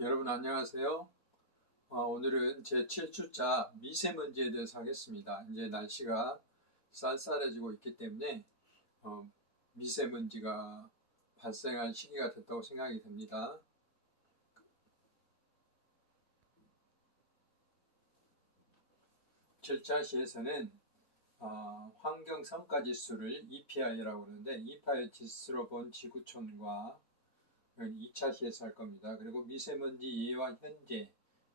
여러분 안녕하세요. 오늘은 제 7주차 미세먼지에 대해서 하겠습니다. 이제 날씨가 쌀쌀해지고 있기 때문에 어, 미세먼지가 발생할 시기가 됐다고 생각이 됩니다. 7차 시에서는 환경 성과 지수를 EPI라고 하는데 EPI 지수로 본 지구촌과 2차 시에서 할 겁니다. 그리고 미세먼지 예와 현재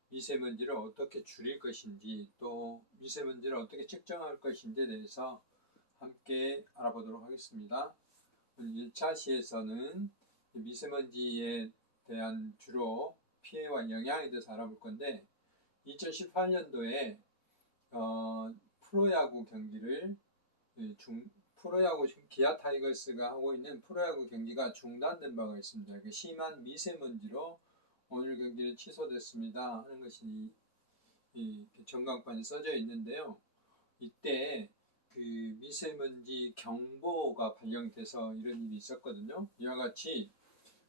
미세먼지를 어떻게 줄일 것인지 또 미세먼지를 어떻게 측정할 것인지에 대해서 함께 알아보도록 하겠습니다. 1차 시에서는 미세먼지에 대한 주로 피해와 영향에 대해서 알아볼 건데 2018년도에 프로야구 경기를 프로야구 기아 타이거스가 하고 있는 프로야구 경기가 중단된 바가 있습니다. 심한 미세먼지로 오늘 경기는 취소됐습니다 하는 것이 이 전광판에 써져 있는데요. 이때 그 미세먼지 경보가 발령돼서 이런 일이 있었거든요. 이와 같이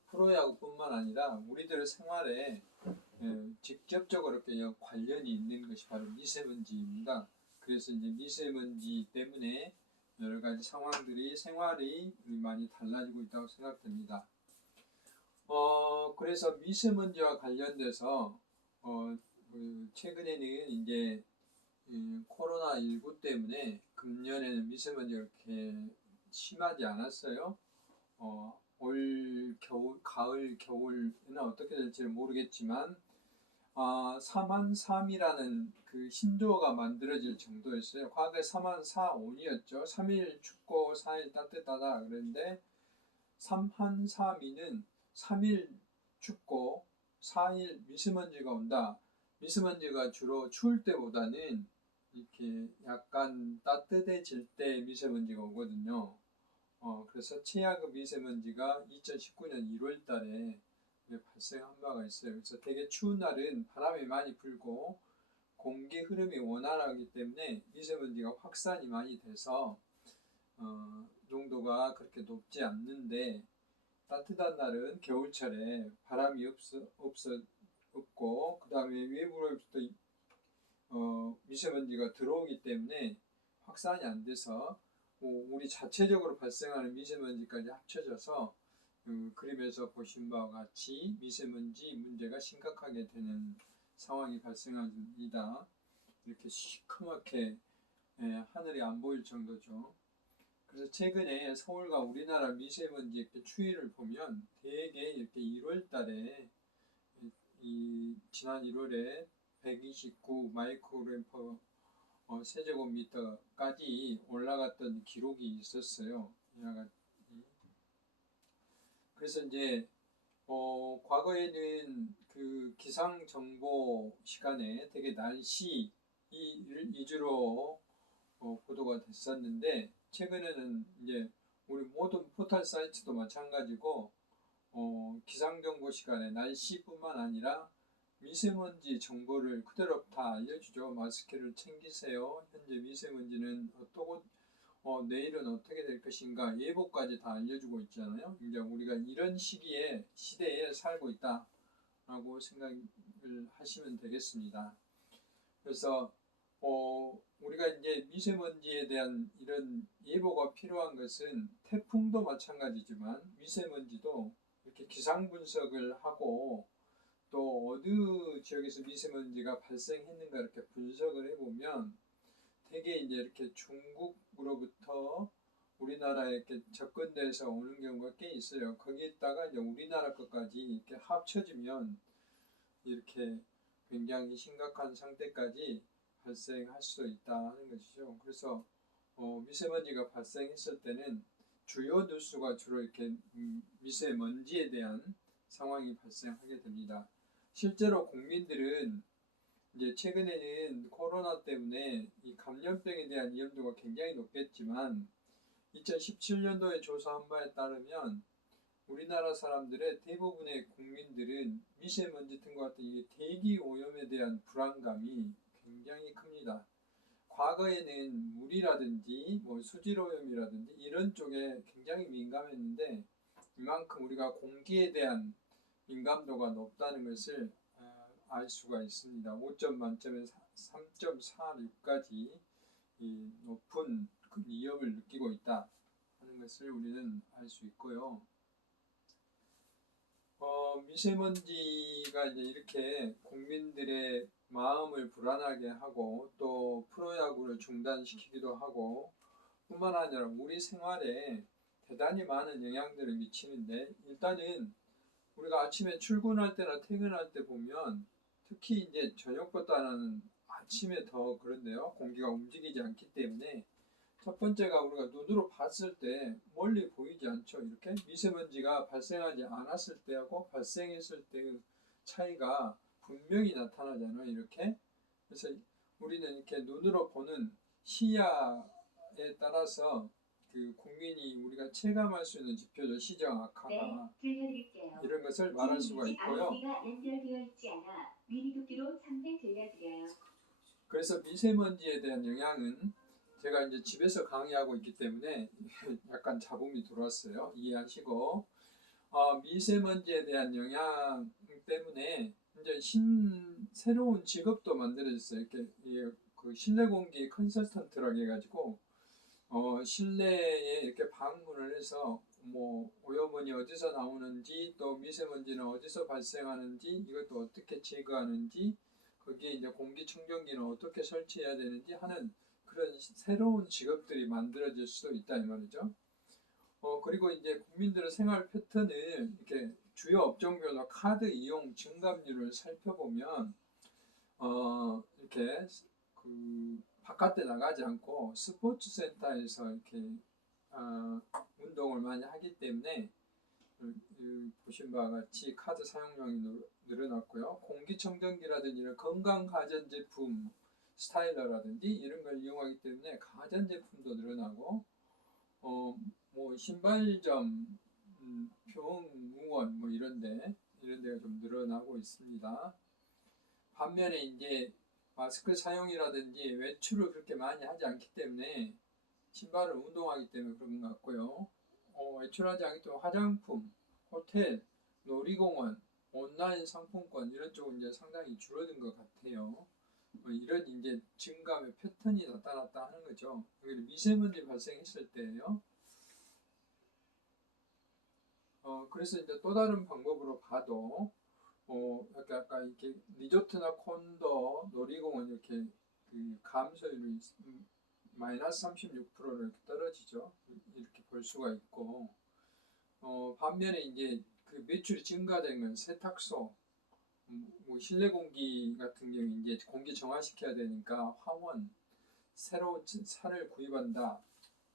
프로야구뿐만 아니라 우리들의 생활에 직접적으로 관련이 있는 것이 바로 미세먼지입니다. 그래서 이제 미세먼지 때문에 여러 가지 상황들이 생활이 많이 달라지고 있다고 생각됩니다. 그래서 미세먼지와 관련돼서 최근에는 이제 코로나19 때문에 금년에는 미세먼지가 그렇게 심하지 않았어요. 올 겨울, 가을, 겨울에는 어떻게 될지는 모르겠지만 4만3이라는 그 신조어가 만들어질 정도였어요. 과거에 4만4온이었죠. 3일 춥고 4일 따뜻하다 그랬는데 3한3이는 3일 춥고 4일 미세먼지가 온다. 미세먼지가 주로 추울 때보다는 이렇게 약간 따뜻해질 때 미세먼지가 오거든요. 그래서 최악의 미세먼지가 2019년 1월 달에 발생한 바가 있어요. 그래서 되게 추운 날은 바람이 많이 불고 공기 흐름이 원활하기 때문에 미세먼지가 확산이 많이 돼서 농도가 그렇게 높지 않는데 따뜻한 날은 겨울철에 바람이 없고 그 다음에 외부로부터 미세먼지가 들어오기 때문에 확산이 안 돼서 우리 자체적으로 발생하는 미세먼지까지 합쳐져서 그림에서 보신 바와 같이 미세먼지 문제가 심각하게 되는 상황이 발생합니다. 이렇게 시커멓게 하늘이 안 보일 정도죠. 그래서 최근에 서울과 우리나라 미세먼지 추이를 보면 대개 이렇게 1월 달에 지난 1월에 129 마이크로그램 퍼 세제곱미터까지 올라갔던 기록이 있었어요. 그래서 이제 과거에는 그 기상 정보 시간에 되게 날씨 위주로 보도가 됐었는데 최근에는 이제 우리 모든 포털 사이트도 마찬가지고 기상 정보 시간에 날씨뿐만 아니라 미세먼지 정보를 그대로 다 알려주죠. 마스크를 챙기세요. 현재 미세먼지는 어떠고 내일은 어떻게 될 것인가 예보까지 다 알려주고 있잖아요. 이제 우리가 이런 시대에 살고 있다라고 생각을 하시면 되겠습니다. 그래서 우리가 이제 미세먼지에 대한 이런 예보가 필요한 것은 태풍도 마찬가지지만 미세먼지도 이렇게 기상 분석을 하고 또 어느 지역에서 미세먼지가 발생했는가 이렇게 분석을 해보면 되게 이제 이렇게 중국으로부터 우리나라에 이렇게 접근돼서 오는 경우가 꽤 있어요. 거기에다가 이제 우리나라 것까지 이렇게 합쳐지면 이렇게 굉장히 심각한 상태까지 발생할 수 있다 하는 것이죠. 그래서 미세먼지가 발생했을 때는 주요 뉴스가 주로 이렇게 미세먼지에 대한 상황이 발생하게 됩니다. 실제로 국민들은 이제 최근에는 코로나 때문에 이 감염병에 대한 위험도가 굉장히 높겠지만 2017년도에 조사한 바에 따르면 우리나라 사람들의 대부분의 국민들은 미세먼지 등과 같은 이 대기 오염에 대한 불안감이 굉장히 큽니다. 과거에는 물이라든지 수질 오염이라든지 이런 쪽에 굉장히 민감했는데 이만큼 우리가 공기에 대한 민감도가 높다는 것을 알 수가 있습니다. 5점 만점에 3.46까지 이 높은 그 위협을 느끼고 있다 하는 것을 우리는 알 수 있고요. 미세먼지가 이제 이렇게 국민들의 마음을 불안하게 하고 또 프로야구를 중단시키기도 하고 뿐만 아니라 우리 생활에 대단히 많은 영향들을 미치는데, 일단은 우리가 아침에 출근할 때나 퇴근할 때 보면 특히 이제 저녁보다는 아침에 더 그런데요. 공기가 움직이지 않기 때문에 첫 번째가 우리가 눈으로 봤을 때 멀리 보이지 않죠. 이렇게 미세먼지가 발생하지 않았을 때하고 발생했을 때의 차이가 분명히 나타나잖아요. 이렇게. 그래서 우리는 이렇게 눈으로 보는 시야에 따라서 그 국민이 우리가 체감할 수 있는 지표죠. 시정 악화가. 네, 이런 것을 말할 수가 있고요. 연결되어 있지 않아 미리 듣기로 상태 들려드려요. 그래서 미세먼지에 대한 영향은 제가 이제 집에서 강의하고 있기 때문에 약간 잡음이 들어왔어요. 이해하시고, 미세먼지에 대한 영향 때문에 이제 새로운 직업도 만들어졌어요. 이렇게 그 실내 공기 컨설턴트라고 해가지고 실내에 이렇게 방문을 해서 뭐 오염원이 어디서 나오는지 또 미세먼지는 어디서 발생하는지 이것도 어떻게 제거하는지 거기에 이제 공기청정기는 어떻게 설치해야 되는지 하는 그런 새로운 직업들이 만들어질 수도 있다 이 말이죠. 그리고 이제 국민들의 생활 패턴을 이렇게 주요 업종별로 카드 이용 증감률을 살펴보면 이렇게 그 바깥에 나가지 않고 스포츠 센터에서 이렇게 운동을 많이 하기 때문에 보신 바와 같이 카드 사용량이 늘어났고요. 공기청정기라든지 이런 건강가전제품 스타일러라든지 이런 걸 이용하기 때문에 가전제품도 늘어나고 뭐 신발점, 병원 뭐 이런 데가 좀 늘어나고 있습니다. 반면에 이제 마스크 사용이라든지 외출을 그렇게 많이 하지 않기 때문에 신발을 운동하기 때문에 그런 것 같고요. 외출하지 않기 때문에 화장품, 호텔, 놀이공원, 온라인 상품권 이런 쪽은 이제 상당히 줄어든 것 같아요. 이런 이제 증감의 패턴이 나타났다 하는 거죠. 미세먼지 발생했을 때예요. 그래서 이제 또 다른 방법으로 봐도 아까 이렇게 리조트나 콘도, 놀이공원 이렇게 그 감소율이 마이너스 36%로 이렇게 떨어지죠. 이렇게 볼 수가 있고, 반면에 이제 그 매출이 증가된 건 세탁소, 뭐 실내 공기 같은 경우 이제 공기 정화시켜야 되니까 화원, 새로 차를 구입한다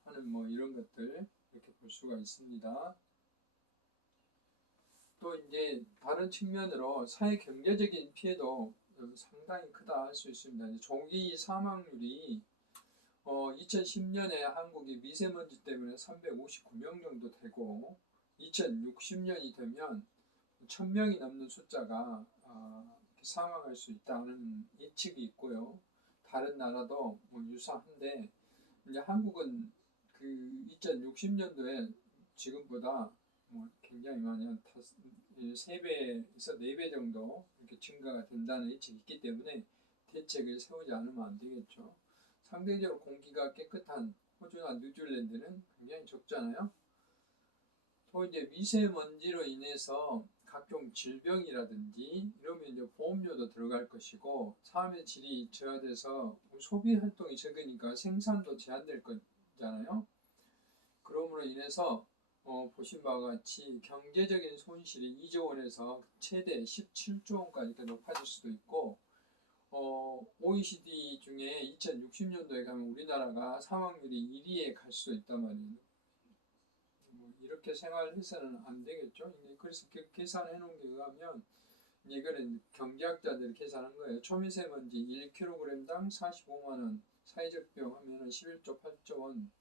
하는 뭐 이런 것들 이렇게 볼 수가 있습니다. 또 이제 다른 측면으로 사회 경제적인 피해도 상당히 크다 할 수 있습니다. 조기 사망률이 2010년에 한국이 미세먼지 때문에 359명 정도 되고 2060년이 되면 1000명이 넘는 숫자가 사망할 수 있다는 예측이 있고요. 다른 나라도 뭐 유사한데 이제 한국은 그 2060년도에 지금보다 뭐 굉장히 많이 한 3배에서 4배 정도 이렇게 증가가 된다는 예측이 있기 때문에 대책을 세우지 않으면 안 되겠죠. 상대적으로 공기가 깨끗한 호주나 뉴질랜드는 굉장히 적잖아요. 또 이제 미세먼지로 인해서 각종 질병이라든지 이러면 이제 보험료도 들어갈 것이고 삶의 질이 저하돼서 소비 활동이 적으니까 생산도 제한될 거잖아요. 그러므로 인해서 보신 바와 같이 경제적인 손실이 2조 원에서 최대 17조 원까지 이렇게 높아질 수도 있고 OECD 중에 2060년도에 가면 우리나라가 사망률이 1위에 갈 수도 있단 말이에요. 이렇게 생활해서는 안 되겠죠. 그래서 계산해 놓은 게 의하면 이거는 경제학자들이 계산한 거예요. 초미세먼지 1kg당 45만 원, 사회적 비용 하면은 11조 8조 원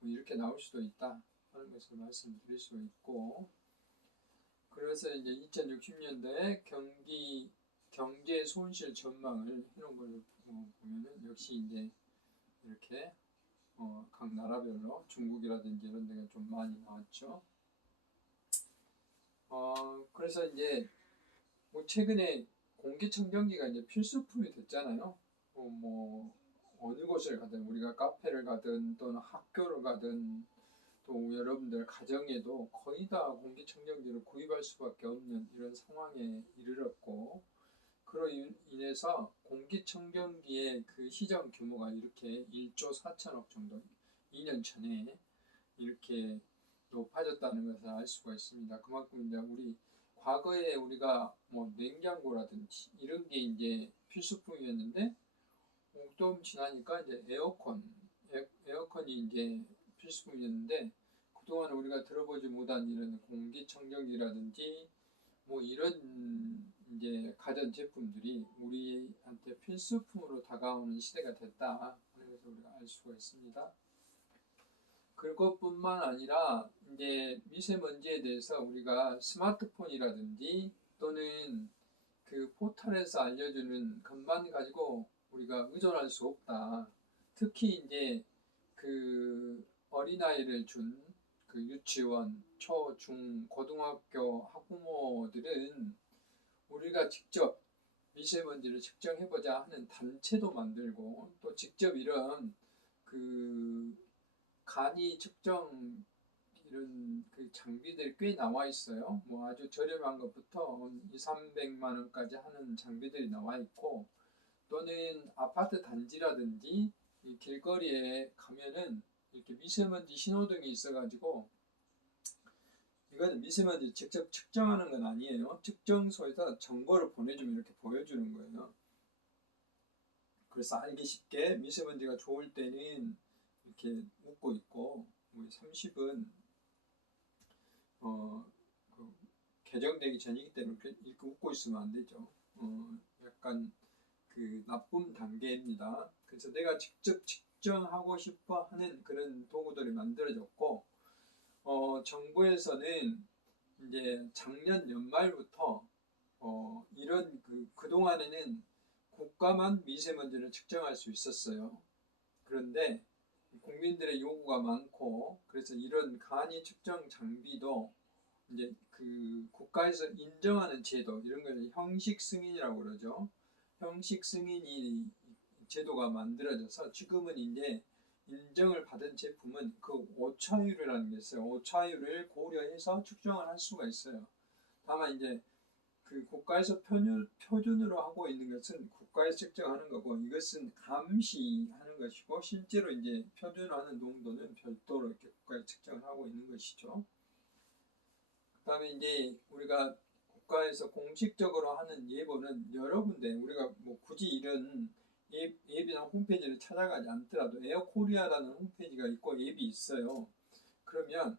뭐 이렇게 나올 수도 있다 하는 것을 말씀드릴 수 있고, 그래서 이제 2060년도에 경제 손실 전망을 해놓은 걸 보면은 역시 이제 이렇게 각 나라별로 중국이라든지 이런 데가 좀 많이 나왔죠. 그래서 이제 뭐 최근에 공기청정기가 이제 필수품이 됐잖아요. 뭐 어느 곳을 가든 우리가 카페를 가든 또는 학교를 가든 또 여러분들 가정에도 거의 다 공기청정기를 구입할 수밖에 없는 이런 상황에 이르렀고 그로 인해서 공기청정기의 그 시장 규모가 이렇게 1조 4천억 정도 2년 전에 이렇게 높아졌다는 것을 알 수가 있습니다. 그만큼 이제 우리 과거에 우리가 뭐 냉장고라든지 이런 게 이제 필수품이었는데 좀 지나니까 이제 에어컨이 이제 필수품이었는데 그동안 우리가 들어보지 못한 이런 공기청정기라든지 뭐 이런 이제 가전 제품들이 우리한테 필수품으로 다가오는 시대가 됐다. 그래서 우리가 알 수가 있습니다. 그것뿐만 아니라 이제 미세먼지에 대해서 우리가 스마트폰이라든지 또는 그 포털에서 알려주는 것만 가지고 우리가 의존할 수 없다. 특히 이제 그 어린아이를 준 그 유치원, 초, 중, 고등학교 학부모들은 우리가 직접 미세먼지를 측정해보자 하는 단체도 만들고 또 직접 이런 그 간이 측정 이런 그 장비들이 꽤 나와 있어요. 뭐 아주 저렴한 것부터 2, 300만 원까지 하는 장비들이 나와 있고 또는 아파트 단지라든지 이 길거리에 가면은 이렇게 미세먼지 신호등이 있어가지고 이거는 미세먼지 직접 측정하는 건 아니에요. 측정소에서 정보를 보내주면 이렇게 보여주는 거예요. 그래서 알기 쉽게 미세먼지가 좋을 때는 이렇게 웃고 있고 30은 그 개정되기 전이기 때문에 이렇게 웃고 있으면 안 되죠. 약간 그 나쁨 단계입니다. 그래서 내가 직접 측정하고 싶어 하는 그런 도구들이 만들어졌고, 정부에서는 이제 작년 연말부터 이런 그동안에는 국가만 미세먼지를 측정할 수 있었어요. 그런데 국민들의 요구가 많고 그래서 이런 간이 측정 장비도 이제 그 국가에서 인정하는 제도 이런 걸 형식 승인이라고 그러죠. 형식 승인이 제도가 만들어져서 지금은 이제 인정을 받은 제품은 그 오차율이라는 게 있어요. 오차율을 고려해서 측정을 할 수가 있어요. 다만 이제 그 국가에서 표준으로 하고 있는 것은 국가에서 측정하는 거고 이것은 감시하는 것이고 실제로 이제 표준화하는 농도는 별도로 이렇게 국가에서 측정을 하고 있는 것이죠. 그다음에 이제 우리가 국가에서 공식적으로 하는 예보는 여러 군데 우리가 뭐 굳이 이런 앱이나 홈페이지를 찾아가지 않더라도 에어코리아라는 홈페이지가 있고 앱이 있어요. 그러면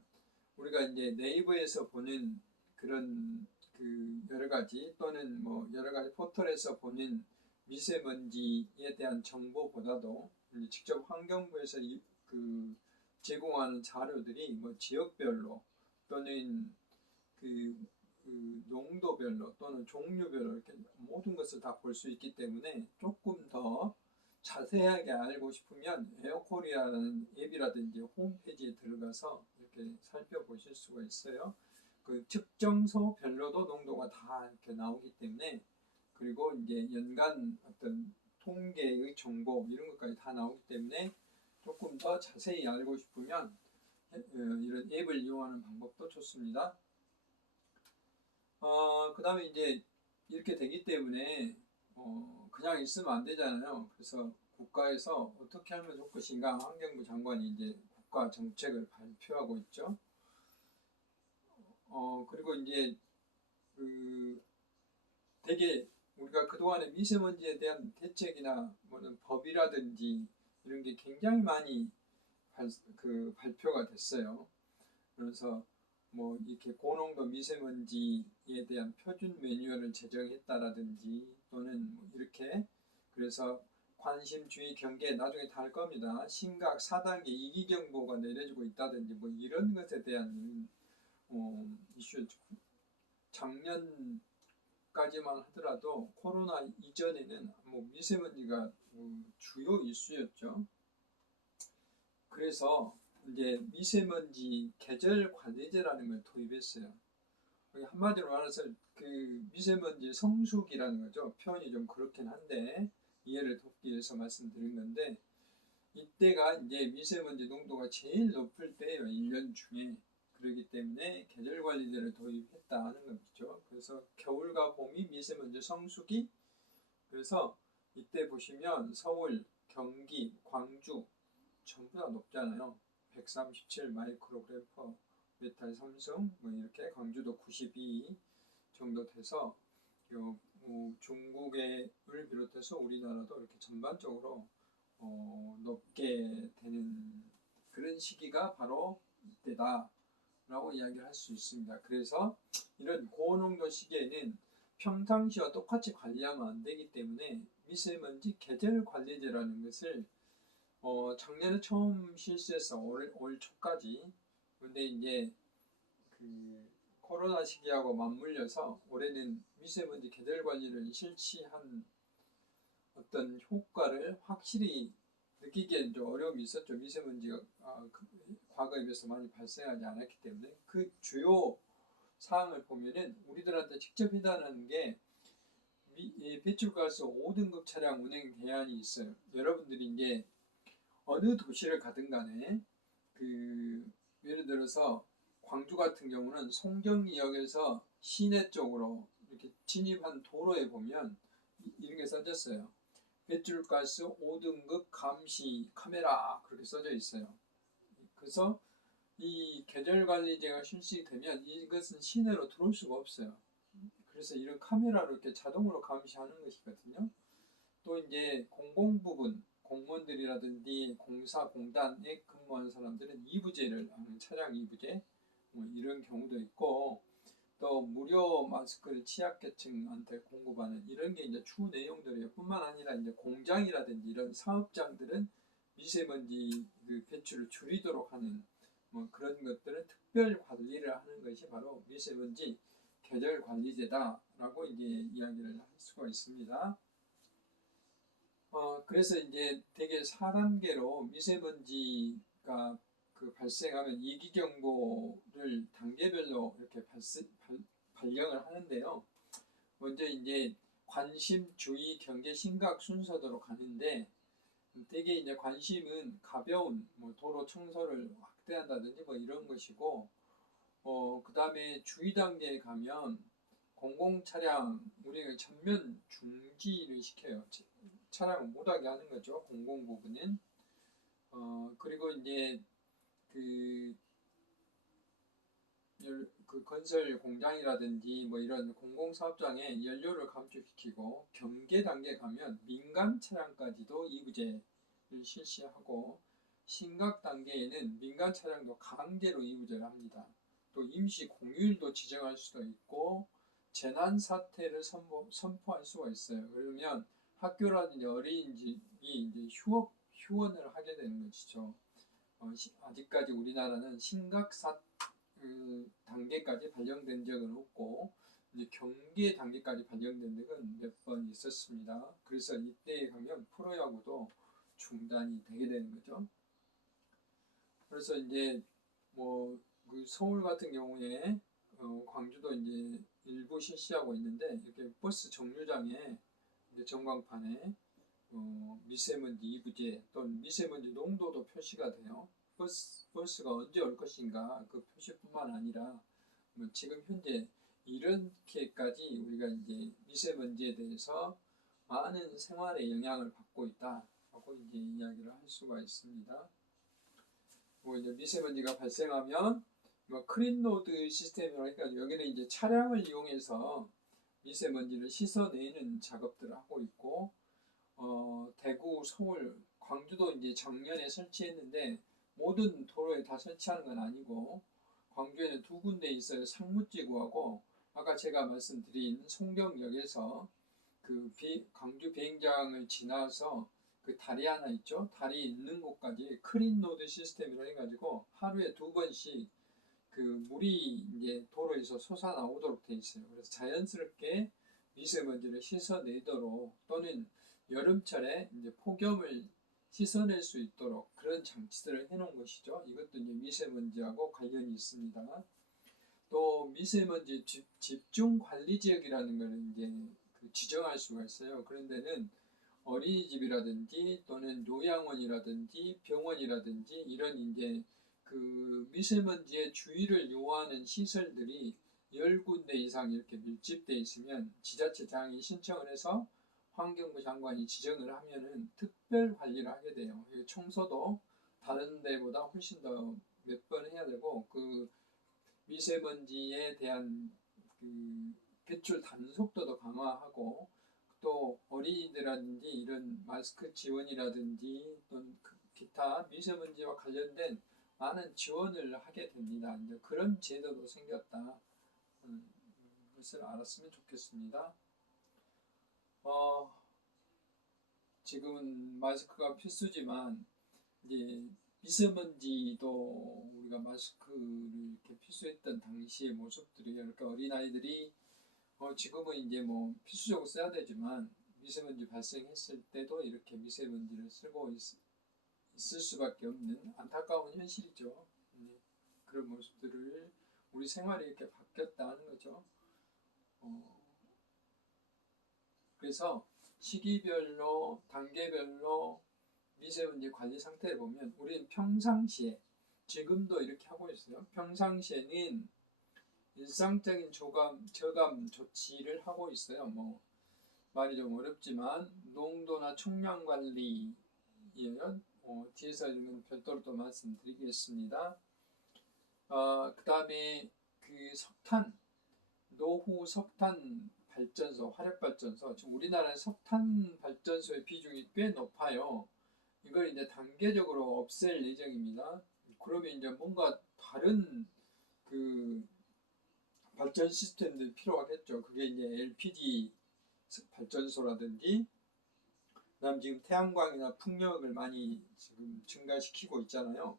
우리가 이제 네이버에서 보는 그런 그 여러 가지 또는 뭐 여러 가지 포털에서 보는 미세먼지에 대한 정보보다도 직접 환경부에서 그 제공하는 자료들이 뭐 지역별로 또는 그 농도별로 또는 종류별로 이렇게 모든 것을 다 볼 수 있기 때문에 조금 더 자세하게 알고 싶으면 에어코리아라는 앱이라든지 홈페이지에 들어가서 이렇게 살펴보실 수가 있어요. 그 측정소별로도 농도가 다 이렇게 나오기 때문에 그리고 이제 연간 어떤 통계의 정보 이런 것까지 다 나오기 때문에 조금 더 자세히 알고 싶으면 이런 앱을 이용하는 방법도 좋습니다. 그 다음에 이제 이렇게 되기 때문에 그냥 있으면 안 되잖아요. 그래서 국가에서 어떻게 하면 좋을 것인가 환경부 장관이 이제 국가 정책을 발표하고 있죠. 그리고 이제 그 되게 우리가 그동안에 미세먼지에 대한 대책이나 뭐는 법이라든지 이런 게 굉장히 많이 발표가 됐어요. 그래서 뭐 이렇게 고농도 미세먼지에 대한 표준 매뉴얼을 제정했다라든지 또는 뭐 이렇게 그래서 관심, 주의, 경계 나중에 다 할 겁니다. 심각 4단계 이기 경보가 내려지고 있다든지 뭐 이런 것에 대한 이슈 작년까지만 하더라도 코로나 이전에는 뭐 미세먼지가 주요 이슈였죠. 그래서 이제 미세먼지 계절 관리제라는 걸 도입했어요. 한마디로 말해서 그 미세먼지 성숙이라는 거죠. 표현이 좀 그렇긴 한데 이해를 돕기 위해서 말씀드린 건데, 이때가 이제 미세먼지 농도가 제일 높을 때예요. 1년 중에. 그렇기 때문에 계절 관리제를 도입했다는 거죠. 그래서 겨울과 봄이 미세먼지 성수기. 그래서 이때 보시면 서울, 경기, 광주 전부 다 높잖아요. 137 마이크로그램 퍼 메탈 삼성, 뭐 이렇게 광주도 92 정도 돼서 중국을 비롯해서 우리나라도 이렇게 전반적으로 높게 되는 그런 시기가 바로 이때다라고 이야기를 할 수 있습니다. 그래서 이런 고농도 시기에는 평상시와 똑같이 관리하면 안 되기 때문에 미세먼지 계절 관리제라는 것을 작년에 처음 실시해서 올 초까지. 근데 이제 그 코로나 시기하고 맞물려서 올해는 미세먼지 계절 관리를 실시한 어떤 효과를 확실히 느끼기에는 좀 어려움이 있었죠. 미세먼지가 과거에 비해서 많이 발생하지 않았기 때문에. 그 주요 사항을 보면은 우리들한테 직접 해당하는 게 배출가스 5등급 차량 운행 대안이 있어요. 여러분들이 이제 어느 도시를 가든 간에 예를 들어서 광주 같은 경우는 송정리역에서 시내 쪽으로 이렇게 진입한 도로에 보면 이런 게 써졌어요. 배출가스 5등급 감시 카메라, 그렇게 써져 있어요. 그래서 이 계절관리제가 실시되면 이것은 시내로 들어올 수가 없어요. 그래서 이런 카메라로 이렇게 자동으로 감시하는 것이거든요. 또 이제 공공부분, 공무원들이라든지 공사, 공단에 근무하는 사람들은 이부제를 하는 차량 이부제, 뭐 이런 경우도 있고, 또 무료 마스크를 취약계층한테 공급하는 이런 게 이제 추후 내용들이에요. 뿐만 아니라 이제 공장이라든지 이런 사업장들은 미세먼지 배출을 줄이도록 하는 뭐 그런 것들을 특별 관리를 하는 것이 바로 미세먼지 계절 관리제다라고 이제 이야기를 할 수가 있습니다. 그래서 이제 대개 4단계로 미세먼지가 발생하면 이기경보를 단계별로 이렇게 발령을 하는데요. 먼저 이제 관심, 주의, 경계, 심각 순서대로 가는데, 대개 이제 관심은 가벼운 뭐 도로 청소를 확대한다든지 뭐 이런 것이고, 그 다음에 주의 단계에 가면 공공차량 우리가 전면 중지를 시켜요. 차량을 못하게 하는 거죠. 공공 부분은. 그리고 이제 그 건설 공장이라든지 뭐 이런 공공사업장에 연료를 감축시키고, 경계 단계 가면 민간 차량까지도 이부제를 실시하고, 심각 단계에는 민간 차량도 강제로 이부제를 합니다. 또 임시 공휴일도 지정할 수도 있고, 재난 사태를 선포할 수가 있어요. 그러면 학교라든지 어린이집이 이제 휴원을 하게 되는 것이죠. 아직까지 우리나라는 심각 단계까지 발령된 적은 없고, 이제 경계 단계까지 발령된 적은 몇 번 있었습니다. 그래서 이때에 가면 프로야구도 중단이 되게 되는 거죠. 그래서 이제 그 서울 같은 경우에 광주도 이제 일부 실시하고 있는데, 이렇게 버스 정류장에 이제 전광판에 미세먼지 이부제 또는 미세먼지 농도도 표시가 돼요. 버스가 언제 올 것인가 그 표시뿐만 아니라 지금 현재 이렇게까지 우리가 이제 미세먼지에 대해서 많은 생활에 영향을 받고 있다라고 이제 이야기를 할 수가 있습니다. 이제 미세먼지가 발생하면 클린로드 시스템이라니까 여기는 이제 차량을 이용해서 미세먼지를 씻어내는 작업들을 하고 있고, 대구, 서울, 광주도 이제 작년에 설치했는데 모든 도로에 다 설치하는 건 아니고, 광주에는 2군데 있어요. 상무지구하고 아까 제가 말씀드린 송정역에서 광주 비행장을 지나서 그 다리 하나 있죠. 다리 있는 곳까지 클린로드 시스템으로 해가지고 하루에 2번씩 물이 이제 도로에서 솟아나오도록 돼 있어요. 그래서 자연스럽게 미세먼지를 씻어내도록, 또는 여름철에 이제 폭염을 씻어낼 수 있도록 그런 장치들을 해놓은 것이죠. 이것도 이제 미세먼지하고 관련이 있습니다. 또 미세먼지 집중 관리 지역이라는 걸 이제 지정할 수가 있어요. 그런 데는 어린이집이라든지 또는 요양원이라든지 병원이라든지 이런 이제 그 미세먼지의 주의를 요하는 시설들이 10군데 이상 이렇게 밀집돼 있으면 지자체장이 신청을 해서 환경부 장관이 지정을 하면은 특별 관리를 하게 돼요. 청소도 다른 데보다 훨씬 더 몇 번 해야 되고, 그 미세먼지에 대한 그 배출 단속도도 강화하고, 또 어린이들이라든지 이런 마스크 지원이라든지 또는 기타 미세먼지와 관련된 많은 지원을 하게 됩니다. 이제 그런 제도도 생겼다. 것을 알았으면 좋겠습니다. 지금은 마스크가 필수지만 이제 미세먼지도 우리가 마스크를 이렇게 필수했던 당시의 모습들이, 그러니까 어린아이들이 지금은 이제 뭐 필수적으로 써야 되지만 미세먼지 발생했을 때도 이렇게 미세먼지를 쓰고 있을 수밖에 없는 안타까운 현실이죠. 그런 모습들을 우리 생활이 이렇게 바뀌었다는 거죠. 그래서 시기별로 단계별로 미세먼지 관리 상태를 보면 우리는 평상시에 지금도 이렇게 하고 있어요. 평상시에는 일상적인 저감 조치를 하고 있어요. 뭐 말이 좀 어렵지만 농도나 총량 관리예요. 뒤에서 이런 별도로 또 말씀드리겠습니다. 그 다음에 그 노후 석탄 발전소, 화력발전소, 지금 우리나라는 석탄 발전소의 비중이 꽤 높아요. 이걸 이제 단계적으로 없앨 예정입니다. 그러면 이제 뭔가 다른 그 발전 시스템들이 필요하겠죠. 그게 이제 LPG 발전소라든지, 그다음 지금 태양광이나 풍력을 많이 지금 증가시키고 있잖아요.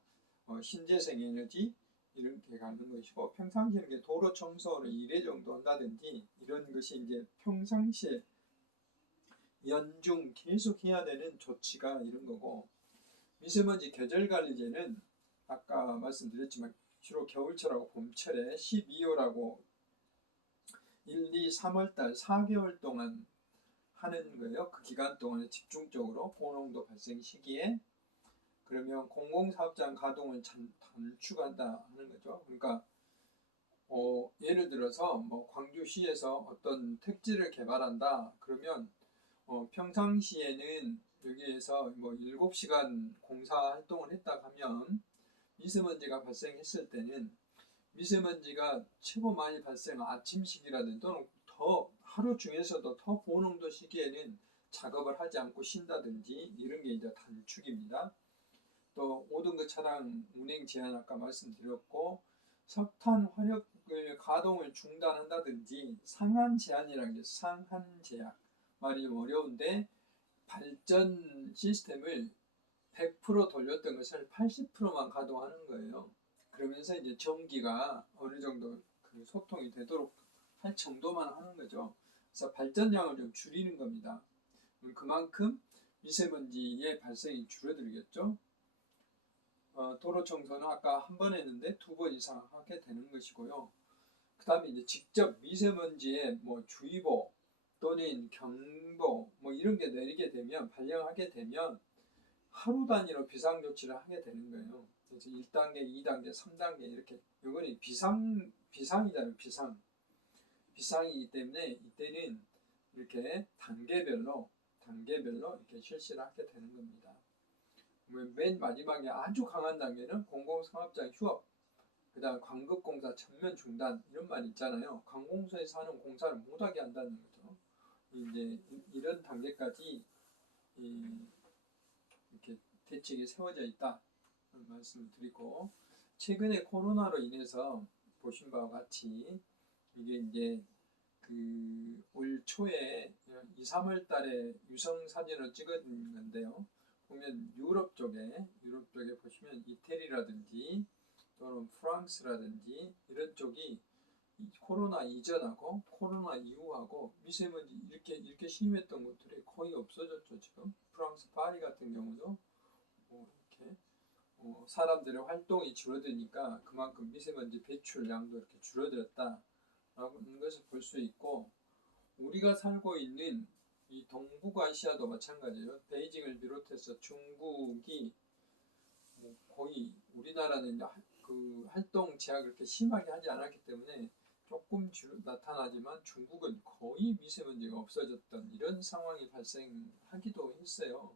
신재생 에너지 이렇게 가는 것이고, 평상시에 도로 청소를 2회 정도 한다든지 이런 것이 이제 평상시에 연중 계속 해야 되는 조치가 이런 거고, 미세먼지 계절관리제는 아까 말씀드렸지만 주로 겨울철하고 봄철에 12호라고 1, 2, 3월달 4개월 동안 하는 거예요. 그 기간 동안에 집중적으로 고농도 발생 시기에. 그러면 공공사업장 가동을 단축한다 하는 거죠. 그러니까 예를 들어서 뭐 광주시에서 어떤 택지를 개발한다 그러면 평상시에는 여기에서 뭐 7시간 공사 활동을 했다 하면 미세먼지가 발생했을 때는 미세먼지가 최고 많이 발생한 아침 시기라든지 또는 더 하루 중에서도 더 고농도 시기에는 작업을 하지 않고 쉰다든지 이런 게 이제 단축입니다. 또 5등급 차량 운행 제한 아까 말씀드렸고, 석탄 화력을 가동을 중단한다든지 상한 제한이라는 게 상한 제약 말이 좀 어려운데, 발전 시스템을 100% 돌렸던 것을 80%만 가동하는 거예요. 그러면서 이제 전기가 어느 정도 그 소통이 되도록 할 정도만 하는 거죠. 그래서 발전량을 좀 줄이는 겁니다. 그만큼 미세먼지의 발생이 줄어들겠죠. 도로 청소는 아까 한 번 했는데 2번 이상 하게 되는 것이고요. 그 다음에 이제 직접 미세먼지의 뭐 주의보 또는 경보 뭐 이런 게 내리게 되면, 발령하게 되면 하루 단위로 비상조치를 하게 되는 거예요. 그래서 1단계, 2단계, 3단계 이렇게, 이거는 비상이잖아요. 비상이기 때문에 이때는 이렇게 단계별로 이렇게 실시를 하게 되는 겁니다. 맨 마지막에 아주 강한 단계는 공공사업장 휴업, 그 다음 광급공사 전면 중단 이런 말 있잖아요. 관공서에서 하는 공사를 못하게 한다는 거죠. 이제 이런 단계까지 이렇게 대책이 세워져 있다 말씀을 드리고, 최근에 코로나로 인해서 보신 바와 같이 이게 이제 그 올 초에 2, 3월 달에 유성 사진을 찍은 건데요. 보면 유럽 쪽에 보시면 이태리라든지 또는 프랑스라든지 이런 쪽이 코로나 이전하고 코로나 이후하고 미세먼지 이렇게 심했던 것들이 거의 없어졌죠. 지금 프랑스 파리 같은 경우도 이렇게 사람들의 활동이 줄어드니까 그만큼 미세먼지 배출량도 이렇게 줄어들었다라는 것을 볼 수 있고, 우리가 살고 있는 이 동북아시아도 마찬가지예요. 베이징을 비롯해서 중국이 거의 우리나라는 그 활동 제약을 그렇게 심하게 하지 않았기 때문에 조금 나타나지만 중국은 거의 미세먼지가 없어졌던 이런 상황이 발생하기도 했어요.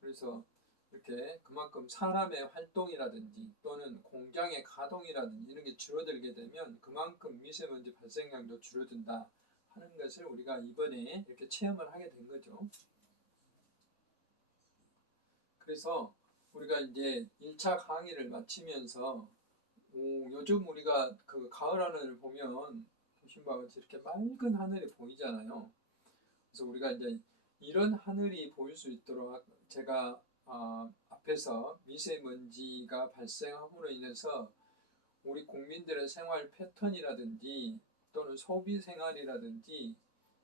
그래서 이렇게 그만큼 사람의 활동이라든지 또는 공장의 가동이라든지 이런 게 줄어들게 되면 그만큼 미세먼지 발생량도 줄어든다 하는 것을 우리가 이번에 이렇게 체험을 하게 된 거죠. 그래서 우리가 이제 1차 강의를 마치면서 요즘 우리가 그 가을 하늘을 보면 보신 바와 같이 이렇게 맑은 하늘이 보이잖아요. 그래서 우리가 이제 이런 하늘이 보일 수 있도록 제가 앞에서 미세먼지가 발생함으로 인해서 우리 국민들의 생활 패턴이라든지 또는 소비 생활이라든지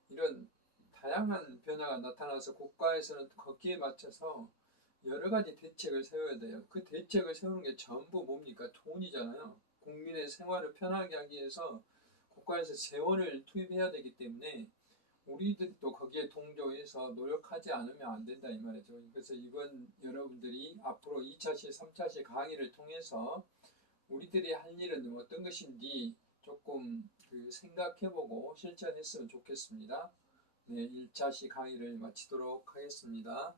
이런 다양한 변화가 나타나서 국가에서는 거기에 맞춰서 여러 가지 대책을 세워야 돼요. 그 대책을 세우는 게 전부 뭡니까? 돈이잖아요. 국민의 생활을 편하게 하기 위해서 국가에서 재원을 투입해야 되기 때문에 우리들도 거기에 동조해서 노력하지 않으면 안 된다 이 말이죠. 그래서 이번 여러분들이 앞으로 2차시, 3차시 강의를 통해서 우리들이 할 일은 어떤 것인지 조금 생각해보고 실천했으면 좋겠습니다. 네, 1차시 강의를 마치도록 하겠습니다.